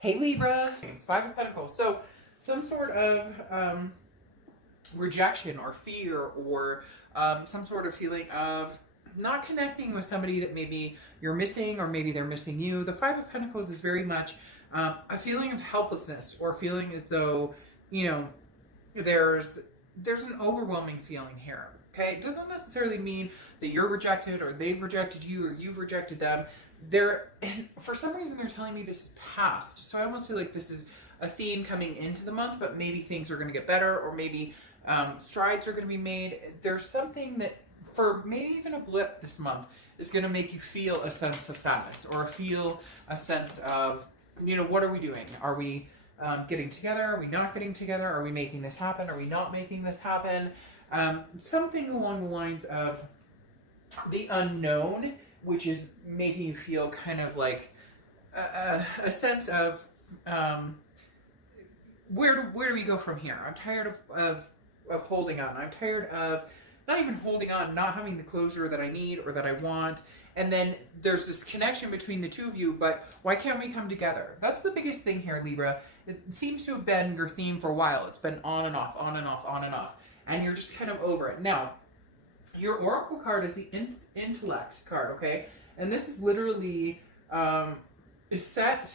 Hey Libra, it's Five of Pentacles. So some sort of rejection or fear or some sort of feeling of not connecting with somebody that maybe you're missing or maybe they're missing you. The Five of Pentacles is very much a feeling of helplessness or feeling as though, you know, there's an overwhelming feeling here. Okay, it doesn't necessarily mean that you're rejected or they've rejected you or you've rejected them. For some reason they're telling me this is past, so I almost feel like this is a theme coming into the month, but maybe things are going to get better, or maybe strides are going to be made. There's something that, for maybe even a blip this month, is going to make you feel a sense of sadness or feel a sense of, you know, what are we doing? Are we getting together? Are we not getting together? Are we making this happen? Are we not making this happen? Something along the lines of the unknown, which is making you feel kind of like a sense of where do we go from here? I'm tired of holding on. I'm tired of not even holding on, not having the closure that I need or that I want. And then there's this connection between the two of you, but why can't we come together? That's the biggest thing here, Libra. It seems to have been your theme for a while. It's been on and off, on and off, on and off. And you're just kind of over it. Now, your Oracle card is the intellect card, okay? And this is literally set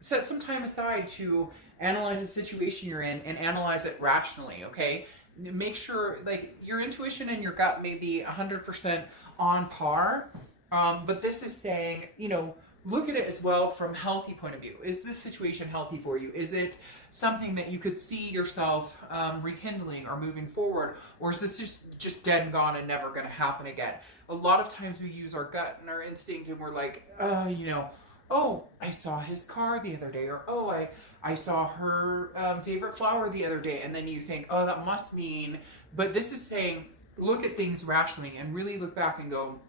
some time aside to analyze the situation you're in and analyze it rationally, okay? Make sure, like, your intuition and your gut may be 100% on par, but this is saying, you know, look at it as well from a healthy point of view. Is this situation healthy for you? Is it something that you could see yourself rekindling or moving forward? Or is this just dead and gone and never going to happen again? A lot of times we use our gut and our instinct and we're like, oh, I saw his car the other day, or oh, I saw her favorite flower the other day. And then you think, oh, that must mean, but this is saying, look at things rationally and really look back and go,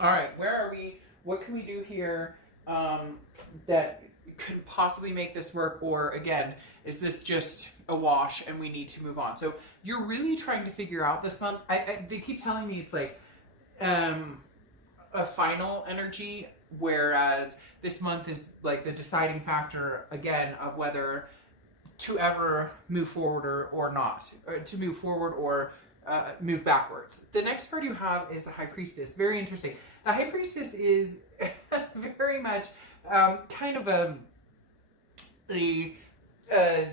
all right, where are we? What can we do here that could possibly make this work? Or again, is this just a wash and we need to move on? So you're really trying to figure out this month. They keep telling me it's like a final energy, whereas this month is like the deciding factor again of whether to ever move forward or not, or to move forward or move backwards. The next card you have is the High Priestess. Very interesting. The High Priestess is very much kind of a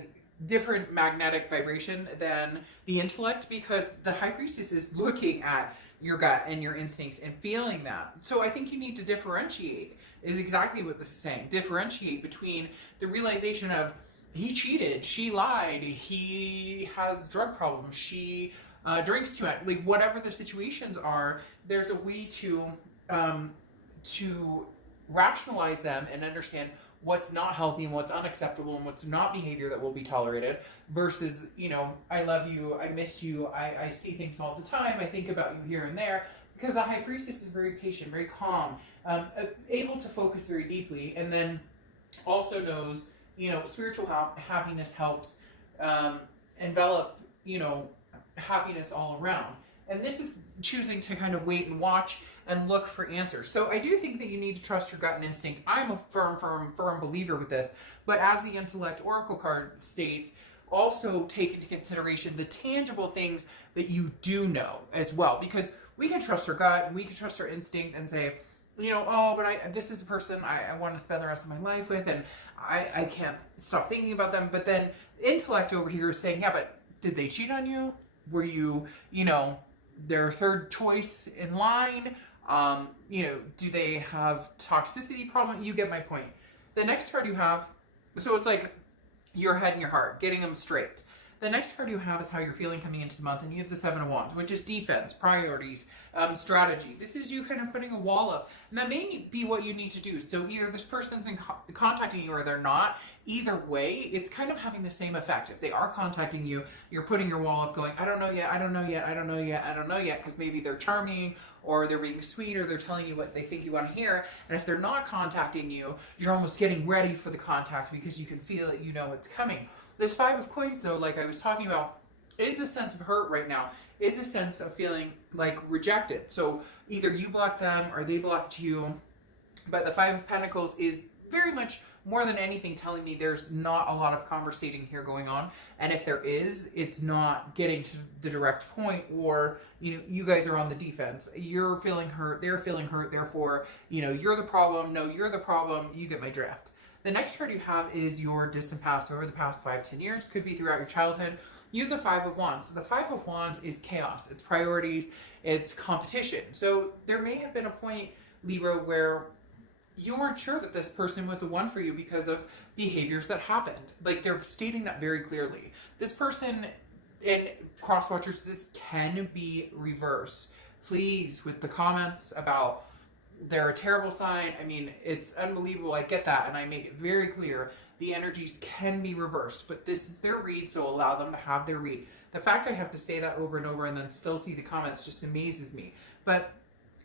different magnetic vibration than the intellect, because the High Priestess is looking at your gut and your instincts and feeling that. So I think you need to differentiate, is exactly what this is saying. Differentiate between the realization of he cheated, she lied, he has drug problems, she drinks too much, like whatever the situations are, there's a way to rationalize them and understand what's not healthy and what's unacceptable and what's not behavior that will be tolerated, versus, you know, I love you, I miss you, I see things all the time, I think about you here and there, because the High Priestess is very patient, very calm, able to focus very deeply, and then also knows, you know, spiritual happiness helps envelop, you know, happiness all around. And this is choosing to kind of wait and watch and look for answers. So I do think that you need to trust your gut and instinct. I'm a firm believer with this. But as the Intellect Oracle card states, also take into consideration the tangible things that you do know as well. Because we can trust our gut, and we can trust our instinct and say, you know, oh, but this is a person I want to spend the rest of my life with, and I can't stop thinking about them. But then intellect over here is saying, yeah, but did they cheat on you? Were you, you know, their third choice in line? You know, do they have toxicity problem? You get my point. The next card you have, so it's like your head and your heart, getting them straight. The next card you have is how you're feeling coming into the month, and you have the Seven of Wands, which is defense, priorities, strategy. This is you kind of putting a wall up, and that may be what you need to do. So either this person's contacting you or they're not. Either way, it's kind of having the same effect. If they are contacting you, you're putting your wall up going, I don't know yet, I don't know yet, I don't know yet, I don't know yet, because maybe they're charming, or they're being sweet, or they're telling you what they think you want to hear. And if they're not contacting you, you're almost getting ready for the contact because you can feel it, you know it's coming. This Five of Coins, though, like I was talking about, is a sense of hurt right now, is a sense of feeling like rejected. So either you blocked them or they blocked you. But the Five of Pentacles is very much more than anything telling me there's not a lot of conversating here going on. And if there is, it's not getting to the direct point, or, you know, you guys are on the defense. You're feeling hurt, they're feeling hurt, therefore, you know, you're the problem. No, you're the problem. You get my drift. The next card you have is your distant past over the past 5-10 years. Could be throughout your childhood. You have the Five of Wands. The Five of Wands is chaos. It's priorities. It's competition. So there may have been a point, Libra, where you weren't sure that this person was the one for you because of behaviors that happened. Like, they're stating that very clearly. This person, and cross watchers, this can be reversed. Please, with the comments about they're a terrible sign, I mean, it's unbelievable. I get that, and I make it very clear the energies can be reversed, but this is their read, so allow them to have their read. The fact I have to say that over and over and then still see the comments just amazes me. But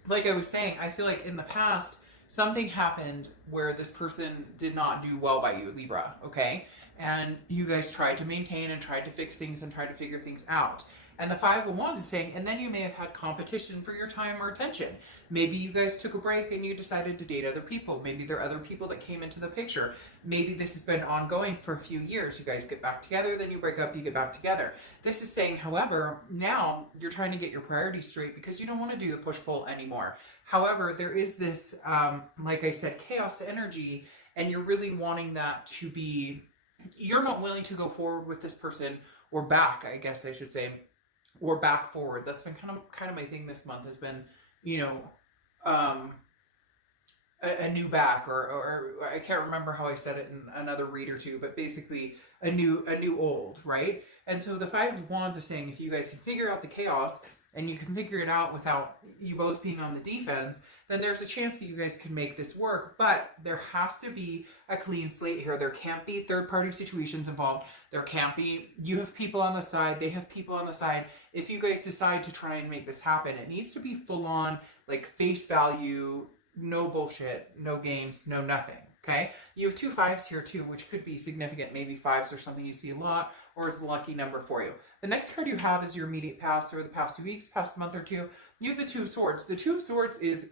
like I was saying, I feel like in the past, something happened where this person did not do well by you, Libra, okay? And you guys tried to maintain and tried to fix things and tried to figure things out. And the Five of Wands is saying, and then you may have had competition for your time or attention. Maybe you guys took a break and you decided to date other people. Maybe there are other people that came into the picture. Maybe this has been ongoing for a few years. You guys get back together, then you break up, you get back together. This is saying, however, now you're trying to get your priorities straight because you don't want to do the push-pull anymore. However, there is this, like I said, chaos energy, and you're really wanting that to be, you're not willing to go forward with this person, or back, I guess I should say, or back forward. That's been kind of my thing this month, has been, you know, a new back, or I can't remember how I said it in another read or two, but basically a new old, right? And so the Five of Wands is saying, if you guys can figure out the chaos and you can figure it out without you both being on the defense, then there's a chance that you guys can make this work. But there has to be a clean slate here. There can't be third-party situations involved. There can't be, you have people on the side, they have people on the side. If you guys decide to try and make this happen, it needs to be full-on, like, face value, no bullshit, no games, no nothing. Okay, you have two fives here too, which could be significant. Maybe fives are something you see a lot, or is a lucky number for you. The next card you have is your immediate past, or the past 2 weeks, past month or two. You have the Two of Swords. The Two of Swords is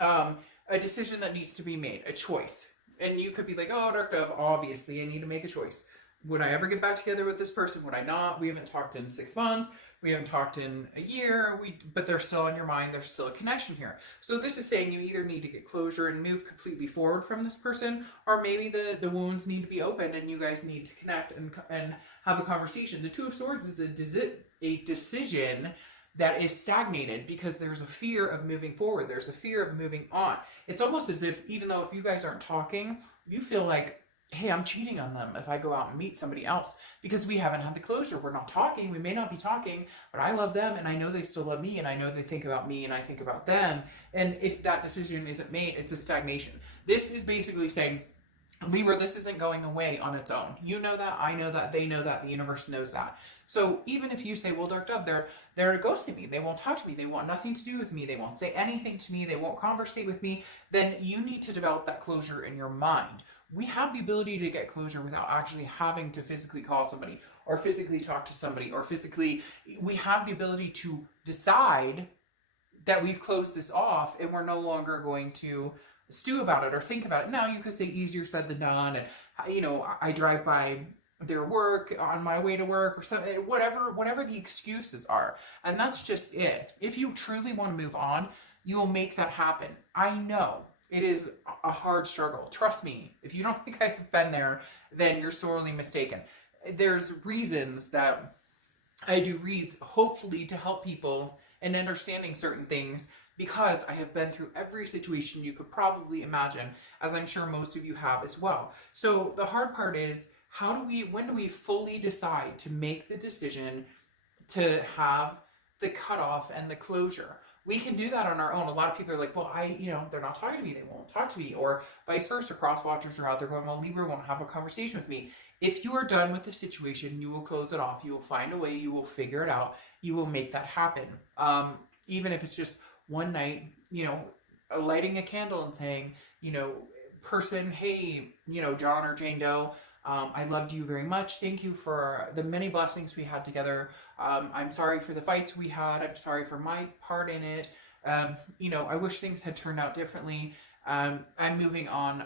a decision that needs to be made, a choice. And you could be like, oh, Dark Dove, obviously I need to make a choice. Would I ever get back together with this person? Would I not? We haven't talked in 6 months. We haven't talked in a year, but they're still in your mind. There's still a connection here. So this is saying you either need to get closure and move completely forward from this person, or maybe the wounds need to be opened and you guys need to connect and have a conversation. The Two of Swords is a decision that is stagnated because there's a fear of moving forward. There's a fear of moving on. It's almost as if, even though if you guys aren't talking, you feel like, hey, I'm cheating on them if I go out and meet somebody else because we haven't had the closure. We're not talking. We may not be talking, but I love them and I know they still love me and I know they think about me and I think about them. And if that decision isn't made, it's a stagnation. This is basically saying, Libra, this isn't going away on its own. You know that, I know that, they know that, the universe knows that. So even if you say, well, Dark Dove, they're ghosting me, they won't talk to me, they want nothing to do with me, they won't say anything to me, they won't conversate with me, then you need to develop that closure in your mind. We have the ability to get closure without actually having to physically call somebody or physically talk to somebody or physically, we have the ability to decide that we've closed this off and we're no longer going to stew about it or think about it. Now you could say easier said than done, and you know, I drive by their work on my way to work or something, whatever the excuses are, and that's just it. If you truly want to move on, you will make that happen. I know it is a hard struggle. Trust me, if you don't think I've been there, then you're sorely mistaken. There's reasons that I do reads, hopefully to help people in understanding certain things, because I have been through every situation you could probably imagine, as I'm sure most of you have as well. So the hard part is, when do we fully decide to make the decision to have the cutoff and the closure? We can do that on our own. A lot of people are like, well, they're not talking to me, they won't talk to me, or vice versa. Cross watchers are out there going, well, Libra won't have a conversation with me. If you are done with the situation, you will close it off. You will find a way, you will figure it out, you will make that happen. Even if it's just one night, lighting a candle and saying, person, hey, John or Jane Doe, I loved you very much. Thank you for the many blessings we had together. I'm sorry for the fights we had. I'm sorry for my part in it. I wish things had turned out differently. I'm moving on.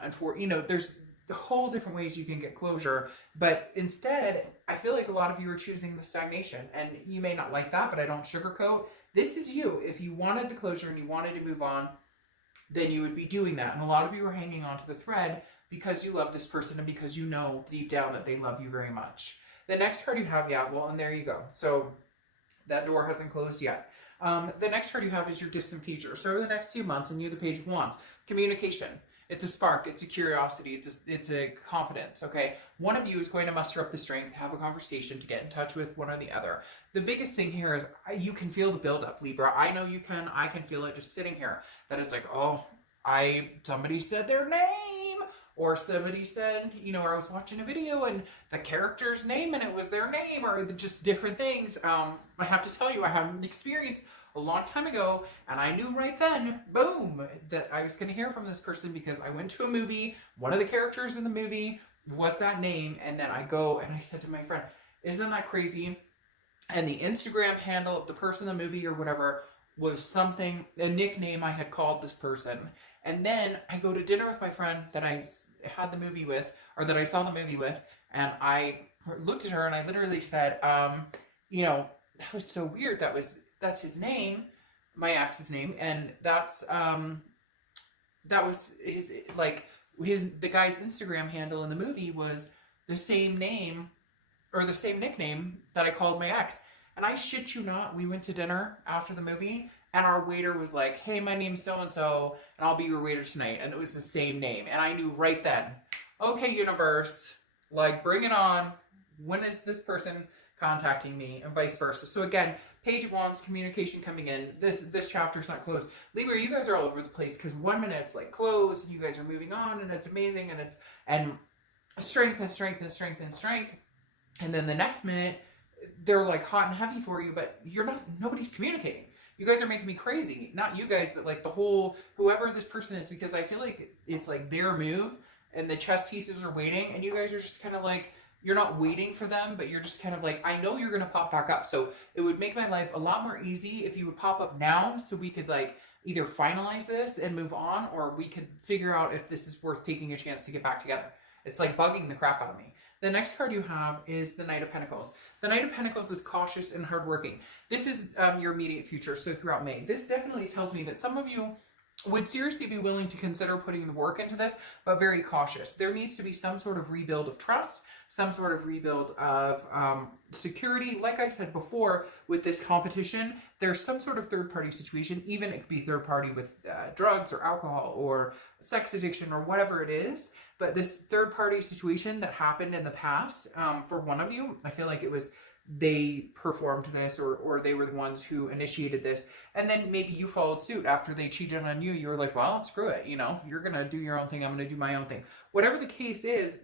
There's the whole different ways you can get closure. But instead, I feel like a lot of you are choosing the stagnation, and you may not like that, but I don't sugarcoat. This is you. If you wanted the closure and you wanted to move on, then you would be doing that. And a lot of you are hanging on to the thread because you love this person and because you know deep down that they love you very much. The next card you have, yeah, well, and there you go. So that door hasn't closed yet. The next card you have is your distant future. So over the next few months, and you're the Page of Wands. Communication. It's a spark. It's a curiosity. It's a confidence, okay? One of you is going to muster up the strength to have a conversation, to get in touch with one or the other. The biggest thing here is you can feel the buildup, Libra. I know you can. I can feel it just sitting here. That is like, oh, somebody said their name. Or somebody said, you know, or I was watching a video and the character's name and it was their name, or just different things. I have to tell you, I had an experience a long time ago, and I knew right then, boom, that I was going to hear from this person because I went to a movie. One of the characters in the movie was that name, and then I go and I said to my friend, isn't that crazy? And the Instagram handle of the person in the movie or whatever was something, a nickname I had called this person. And then I go to dinner with my friend that I had the movie with, or that I saw the movie with, and I looked at her and I literally said, you know, that was so weird. That's his name, my ex's name, and that was his, like, the guy's Instagram handle in the movie was the same name, or the same nickname that I called my ex. And I shit you not, we went to dinner after the movie, and our waiter was like, hey, my name's so-and-so, and I'll be your waiter tonight. And it was the same name. And I knew right then, okay, universe, like, bring it on. When is this person contacting me? And vice versa. So again, Page of Wands, communication coming in. This chapter's not closed. Libra, you guys are all over the place because 1 minute it's like closed, and you guys are moving on, and it's amazing, and strength and strength and strength and strength. And then the next minute, they're like hot and heavy for you, but nobody's communicating. You guys are making me crazy. Not you guys, but like the whole, whoever this person is, because I feel like it's like their move and the chess pieces are waiting, and you guys are just kind of like, you're not waiting for them, but you're just kind of like, I know you're going to pop back up. So it would make my life a lot more easy if you would pop up now, so we could like either finalize this and move on, or we could figure out if this is worth taking a chance to get back together. It's like bugging the crap out of me. The next card you have is the Knight of Pentacles. The Knight of Pentacles is cautious and hardworking. This is your immediate future, so throughout May. This definitely tells me that some of you would seriously be willing to consider putting the work into this, but very cautious. There needs to be some sort of rebuild of trust, some sort of rebuild of security. Like I said before, with this competition, there's some sort of third-party situation. Even it could be third-party with drugs or alcohol or sex addiction or whatever it is. But this third-party situation that happened in the past, for one of you, I feel like it was they performed this, or they were the ones who initiated this, and then maybe you followed suit after they cheated on you. You were like, well, screw it, you know, you're gonna do your own thing, I'm gonna do my own thing. Whatever the case is,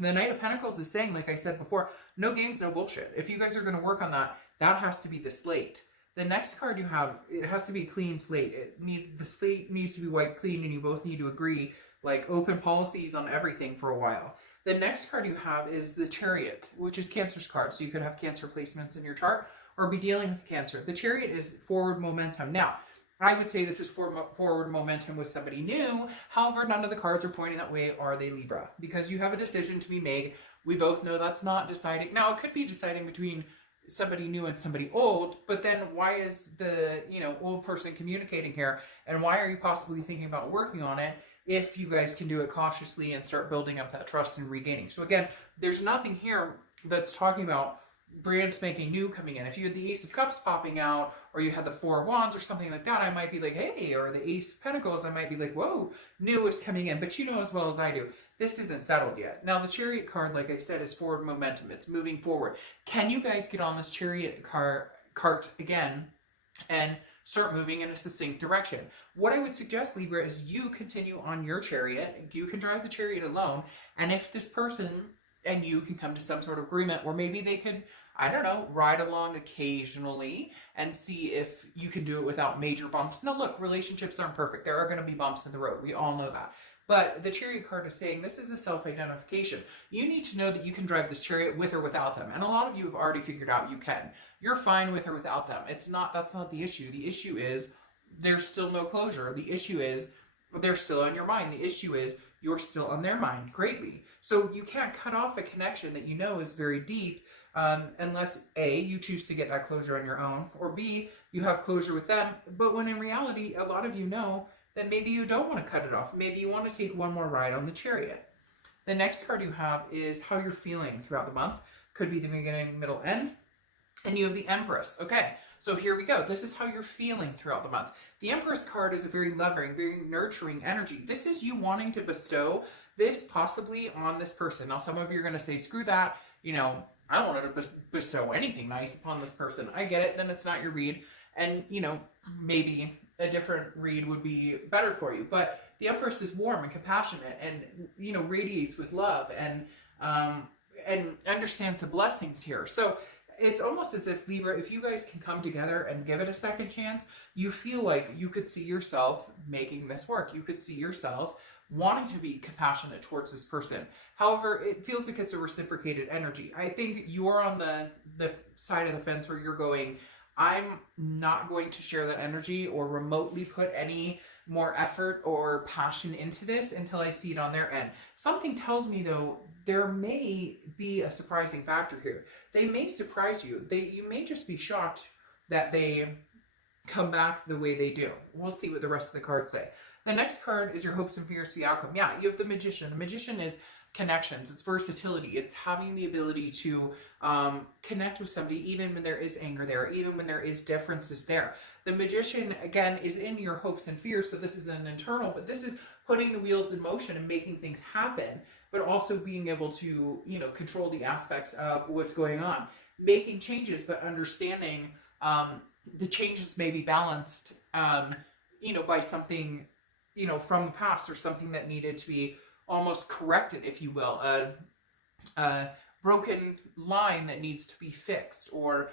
the Knight of Pentacles is saying, like I said before, no games, no bullshit. If you guys are gonna work on that, that has to be the slate. The next card you have, it has to be a clean slate. The slate needs to be wiped clean, and you both need to agree, like, open policies on everything for a while. The next card you have is the Chariot, which is Cancer's card. So you could have Cancer placements in your chart or be dealing with Cancer. The Chariot is forward momentum. Now, I would say this is forward momentum with somebody new. However, none of the cards are pointing that way. Are they, Libra? Because you have a decision to be made. We both know that's not deciding. Now, it could be deciding between somebody new and somebody old, but then why is the, you know, old person communicating here? And why are you possibly thinking about working on it if you guys can do it cautiously and start building up that trust and regaining? So again, there's nothing here that's talking about brand spanking new coming in. If you had the Ace of Cups popping out, or you had the Four of Wands or something like that, I might be like, hey, or the Ace of Pentacles, I might be like, whoa, new is coming in. But you know as well as I do, this isn't settled yet. Now, the Chariot card, like I said, is forward momentum. It's moving forward. Can you guys get on this Chariot cart again and start moving in a succinct direction? What I would suggest, Libra, is you continue on your Chariot. You can drive the Chariot alone. And if this person and you can come to some sort of agreement where maybe they could, I don't know, ride along occasionally and see if you can do it without major bumps. Now, look, relationships aren't perfect. There are going to be bumps in the road. We all know that. But the Chariot card is saying this is a self-identification. You need to know that you can drive this Chariot with or without them. And a lot of you have already figured out you can. You're fine with or without them. That's not the issue. The issue is there's still no closure. The issue is they're still on your mind. The issue is you're still on their mind greatly. So you can't cut off a connection that you know is very deep unless A, you choose to get that closure on your own, or B, you have closure with them. But when in reality, a lot of you know that maybe you don't want to cut it off. Maybe you want to take one more ride on the chariot. The next card you have is how you're feeling throughout the month. Could be the beginning, middle, end. And you have the Empress. Okay, so here we go. This is how you're feeling throughout the month. The Empress card is a very loving, very nurturing energy. This is you wanting to bestow this possibly on this person. Now, some of you are going to say, screw that. You know, I don't want to bestow anything nice upon this person. I get it. Then it's not your read. And, you know, maybe a different read would be better for you. But the Empress is warm and compassionate and, you know, radiates with love and understands the blessings here. So it's almost as if, Libra, if you guys can come together and give it a second chance, you feel like you could see yourself making this work. You could see yourself wanting to be compassionate towards this person. However, it feels like it's a reciprocated energy. I think you're on the side of the fence where you're going, I'm not going to share that energy or remotely put any more effort or passion into this until I see it on their end. Something tells me, though, there may be a surprising factor here. They may surprise you. You may just be shocked that they come back the way they do. We'll see what the rest of the cards say. The next card is your hopes and fears for the outcome. Yeah, you have the Magician. The Magician is connections. It's versatility. It's having the ability to connect with somebody even when there is anger there, even when there is differences there. The Magician, again, is in your hopes and fears. So this is an internal, but this is putting the wheels in motion and making things happen, but also being able to, you know, control the aspects of what's going on. Making changes, but understanding the changes may be balanced, you know, by something, you know, from the past or something that needed to be almost corrected, if you will. A broken line that needs to be fixed, or,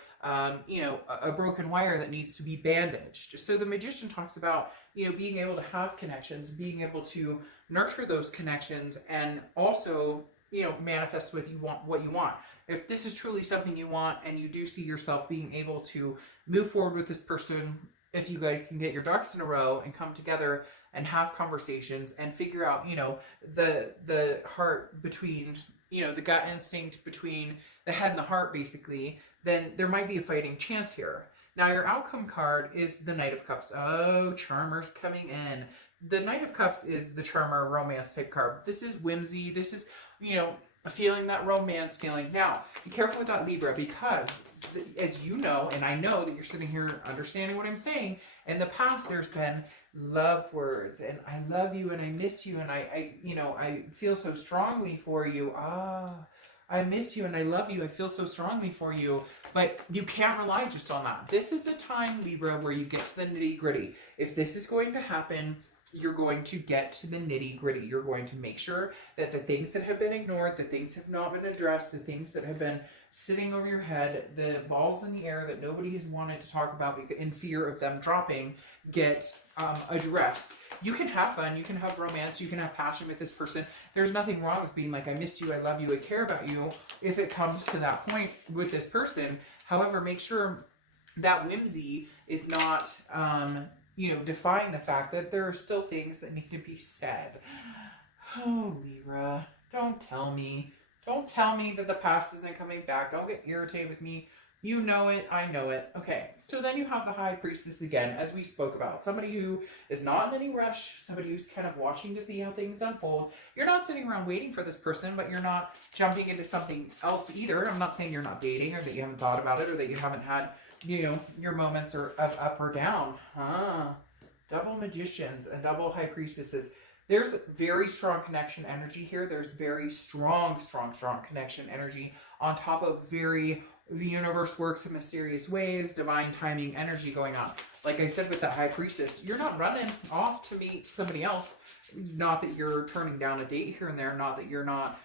you know, a broken wire that needs to be bandaged. So the Magician talks about, you know, being able to have connections, being able to nurture those connections, and also, you know, manifest what you want. If this is truly something you want and you do see yourself being able to move forward with this person, if you guys can get your ducks in a row and come together and have conversations and figure out, you know, the heart between, you know, the gut instinct between the head and the heart, basically, then there might be a fighting chance here. Now, your outcome card is the Knight of Cups. Oh, Charmer's coming in. The Knight of Cups is the Charmer romance type card. This is whimsy. This is, you know, a feeling, that romance feeling. Now, be careful with that, Libra, because as you know, and I know that you're sitting here understanding what I'm saying, in the past there's been love words and I love you and I miss you and I you know, I feel so strongly for you. I miss you and I love you. I feel so strongly for you. But you can't rely just on that. This is the time, Libra, where you get to the nitty gritty. If this is going to happen, you're going to get to the nitty gritty. You're going to make sure that the things that have been ignored, the things that have not been addressed, the things that have been sitting over your head, the balls in the air that nobody has wanted to talk about in fear of them dropping, get addressed. You can have fun, you can have romance, you can have passion with this person. There's nothing wrong with being like, I miss you, I love you, I care about you, if it comes to that point with this person. However, make sure that whimsy is not, you know, defying the fact that there are still things that need to be said. Oh, Libra, don't tell me. Don't tell me that the past isn't coming back. Don't get irritated with me. You know it. I know it. Okay. So then you have the High Priestess again, as we spoke about. Somebody who is not in any rush. Somebody who's kind of watching to see how things unfold. You're not sitting around waiting for this person, but you're not jumping into something else either. I'm not saying you're not dating or that you haven't thought about it or that you haven't had, you know, your moments of up or down. Double Magicians and double High Priestesses. There's very strong connection energy here. There's very strong connection energy on top of the universe works in mysterious ways, divine timing energy going on. Like I said with that High Priestess, you're not running off to meet somebody else. Not that you're turning down a date here and there. Not that you're not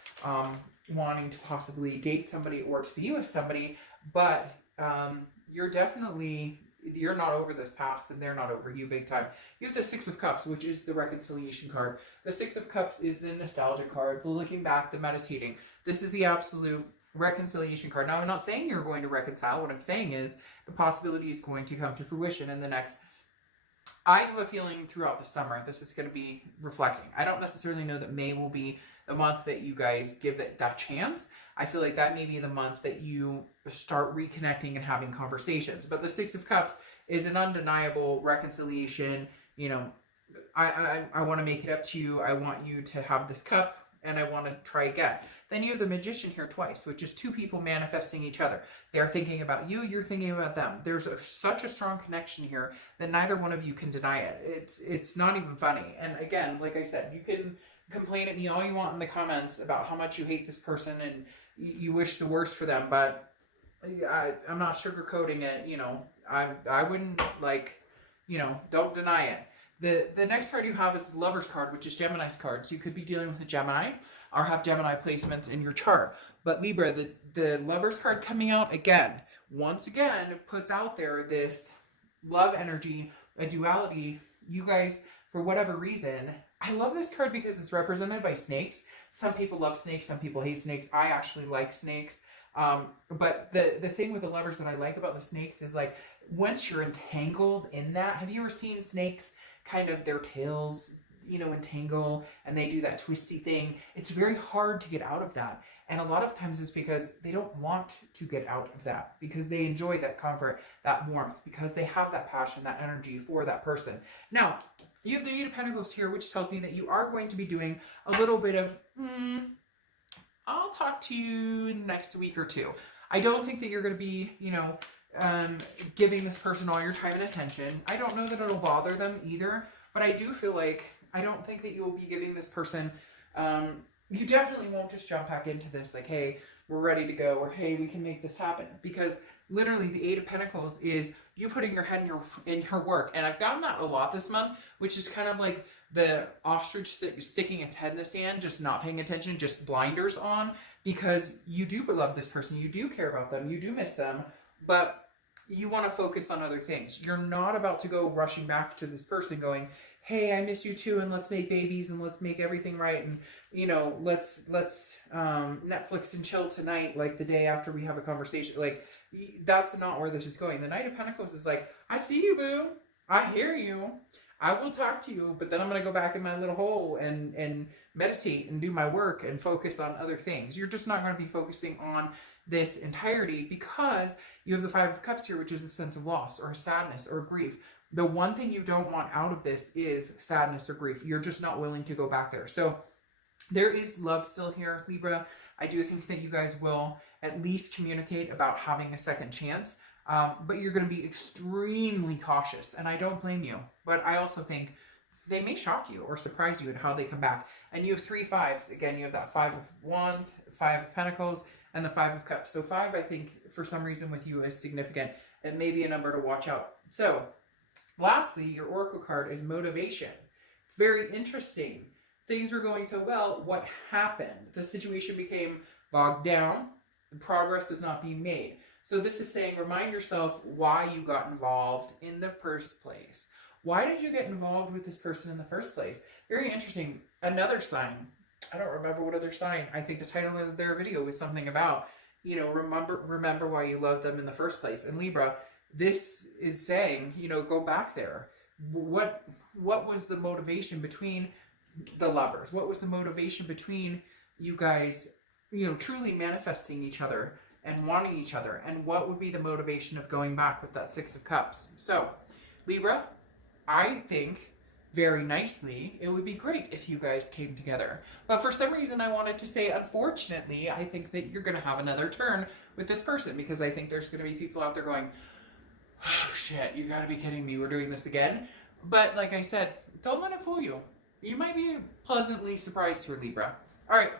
wanting to possibly date somebody or to be with somebody. But you're definitely... You're not over this past and they're not over you big time. You have the Six of Cups, which is the reconciliation card. The Six of Cups is the nostalgic card, the looking back, the meditating. This is the absolute reconciliation card. Now, I'm not saying you're going to reconcile. What I'm saying is the possibility is going to come to fruition in the next I have a feeling throughout the summer this is going to be reflecting. I don't necessarily know that May will be the month that you guys give it that chance. I feel like that may be the month that you start reconnecting and having conversations. But the Six of Cups is an undeniable reconciliation. You know, I want to make it up to you. I want you to have this cup and I want to try again. Then you have the Magician here twice, which is two people manifesting each other. They're thinking about you, you're thinking about them. There's such a strong connection here that neither one of you can deny it. It's not even funny. And again, like I said, you can complain at me all you want in the comments about how much you hate this person and you wish the worst for them, but I'm not sugarcoating it. You know, I wouldn't, like, you know, don't deny it. The next card you have is the Lover's card, which is Gemini's card. So you could be dealing with a Gemini or have Gemini placements in your chart. But Libra, the Lover's card coming out again, once again, puts out there this love energy, a duality. You guys, for whatever reason, I love this card because it's represented by snakes. Some people love snakes, some people hate snakes. I actually like snakes. But the thing with the Lovers that I like about the snakes is, like, once you're entangled in that, have you ever seen snakes kind of their tails, you know, entangle and they do that twisty thing? It's very hard to get out of that. And a lot of times it's because they don't want to get out of that, because they enjoy that comfort, that warmth, because they have that passion, that energy for that person. Now, you have the Eight of Pentacles here, which tells me that you are going to be doing a little bit of, I'll talk to you next week or two. I don't think that you're going to be, you know, giving this person all your time and attention. I don't know that it'll bother them either, but I do feel like, I don't think that you will be giving this person, you definitely won't just jump back into this like, hey, we're ready to go, or hey, we can make this happen. Because literally the Eight of Pentacles is you putting your head in your work. And I've gotten that a lot this month, which is kind of like the ostrich sticking its head in the sand, just not paying attention, just blinders on, because you do love this person, you do care about them, you do miss them, but you want to focus on other things. You're not about to go rushing back to this person going, hey, I miss you too, and let's make babies and let's make everything right, and, you know, let's Netflix and chill tonight, like the day after we have a conversation. Like, that's not where this is going. The Knight of Pentacles is like, I see you, boo. I hear you. I will talk to you, but then I'm going to go back in my little hole and meditate and do my work and focus on other things. You're just not going to be focusing on this entirety, because you have the Five of Cups here, which is a sense of loss or sadness or grief. The one thing you don't want out of this is sadness or grief. You're just not willing to go back there. So there is love still here, Libra. I do think that you guys will at least communicate about having a second chance, but you're going to be extremely cautious, and I don't blame you. But I also think they may shock you or surprise you in how they come back. And you have three fives. Again, you have that Five of Wands, Five of Pentacles, and the Five of Cups. So five, I think, for some reason with you is significant. It may be a number to watch out. So lastly, your Oracle card is Motivation. It's very interesting. Things were going so well. What happened? The situation became bogged down. The progress was not being made. So this is saying, remind yourself why you got involved in the first place. Why did you get involved with this person in the first place? Very interesting. Another sign. I don't remember what other sign. I think the title of their video was something about, you know, remember why you loved them in the first place. And Libra, this is saying, you know, go back there. What was the motivation between the lovers? What was the motivation between you guys, you know, truly manifesting each other and wanting each other? And what would be the motivation of going back with that Six of Cups? So, Libra, I think very nicely, it would be great if you guys came together. But for some reason, I wanted to say, unfortunately, I think that you're going to have another turn with this person, because I think there's going to be people out there going, oh, shit, you got to be kidding me. We're doing this again. But like I said, don't let it fool you. You might be pleasantly surprised here, Libra. All right,